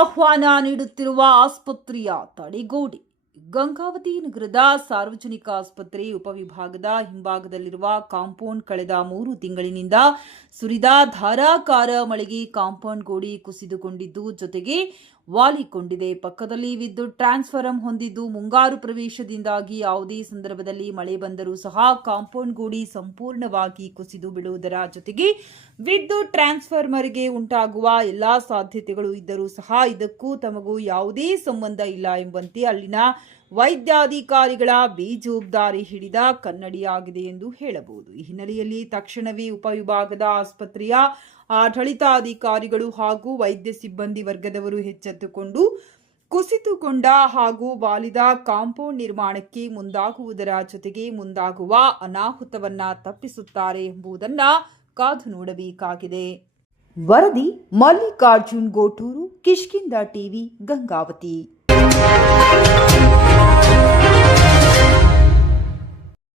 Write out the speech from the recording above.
ಆಹ್ವಾನ ನೀಡುತ್ತಿರುವ ಆಸ್ಪತ್ರೆಯ ತಡೆಗೋಡೆ. ಗಂಗಾವತಿ ನಗರದ ಸಾರ್ವಜನಿಕ ಆಸ್ಪತ್ರೆ ಉಪವಿಭಾಗದ ಹಿಂಭಾಗದಲ್ಲಿರುವ ಕಾಂಪೌಂಡ್ ಕಳೆದ 3 ತಿಂಗಳಿನಿಂದ ಸುರಿದ ಧಾರಾಕಾರ ಮಳೆಗೆ ಕಾಂಪೌಂಡ್ ಗೋಡೆ ಕುಸಿದುಕೊಂಡಿದ್ದು ಜೊತೆಗೆ ವಾಲಿಕೊಂಡಿದೆ. ಪಕ್ಕದಲ್ಲಿ ವಿದ್ಯುತ್ ಟ್ರಾನ್ಸ್ಫಾರ್ಮರ್ ಹೊಂದಿದ್ದು ಮುಂಗಾರು ಪ್ರವೇಶದಿಂದಾಗಿ ಯಾವುದೇ ಸಂದರ್ಭದಲ್ಲಿ ಮಳೆ ಬಂದರೂ ಸಹ ಕಾಂಪೌಂಡ್ ಗೋಡೆ ಸಂಪೂರ್ಣವಾಗಿ ಕುಸಿದು ಬೀಳುವುದರ ಜೊತೆಗೆ ವಿದ್ಯುತ್ ಟ್ರಾನ್ಸ್ಫಾರ್ಮರ್ಗೆ ಉಂಟಾಗುವ ಎಲ್ಲಾ ಸಾಧ್ಯತೆಗಳು ಇದ್ದರೂ ಸಹ ಇದಕ್ಕೂ ತಮಗೂ ಯಾವುದೇ ಸಂಬಂಧ ಇಲ್ಲ ಎಂಬಂತೆ ಅಲ್ಲಿನ ವೈದ್ಯಾಧಿಕಾರಿಗಳ ಬೇಜವಾಬ್ದಾರಿ ಹಿಡಿದ ಕನ್ನಡಿಯಾಗಿದೆ ಎಂದು ಹೇಳಬಹುದು. ಈ ಹಿನ್ನೆಲೆಯಲ್ಲಿ ತಕ್ಷಣವೇ ಉಪವಿಭಾಗದ ಆಸ್ಪತ್ರೆಯ ಆಡಳಿತಾಧಿಕಾರಿಗಳು ಹಾಗೂ ವೈದ್ಯ ಸಿಬ್ಬಂದಿ ವರ್ಗದವರು ಎಚ್ಚೆತ್ತುಕೊಂಡು ಕುಸಿತುಕೊಂಡ ಹಾಗೂ ವಾಲಿದ ಕಾಂಪೌಂಡ್ ನಿರ್ಮಾಣಕ್ಕೆ ಮುಂದಾಗುವುದರ ಜೊತೆಗೆ ಮುಂದಾಗುವ ಅನಾಹುತವನ್ನ ತಪ್ಪಿಸುತ್ತಾರೆ ಎಂಬುದನ್ನ ಕಾದು ನೋಡಬೇಕಾಗಿದೆ. ವರದಿ ಮಲ್ಲಿಕಾರ್ಜುನ್ ಗೋಟೂರು, ಕಿಷ್ಕಿಂಧ ಟಿವಿ, ಗಂಗಾವತಿ.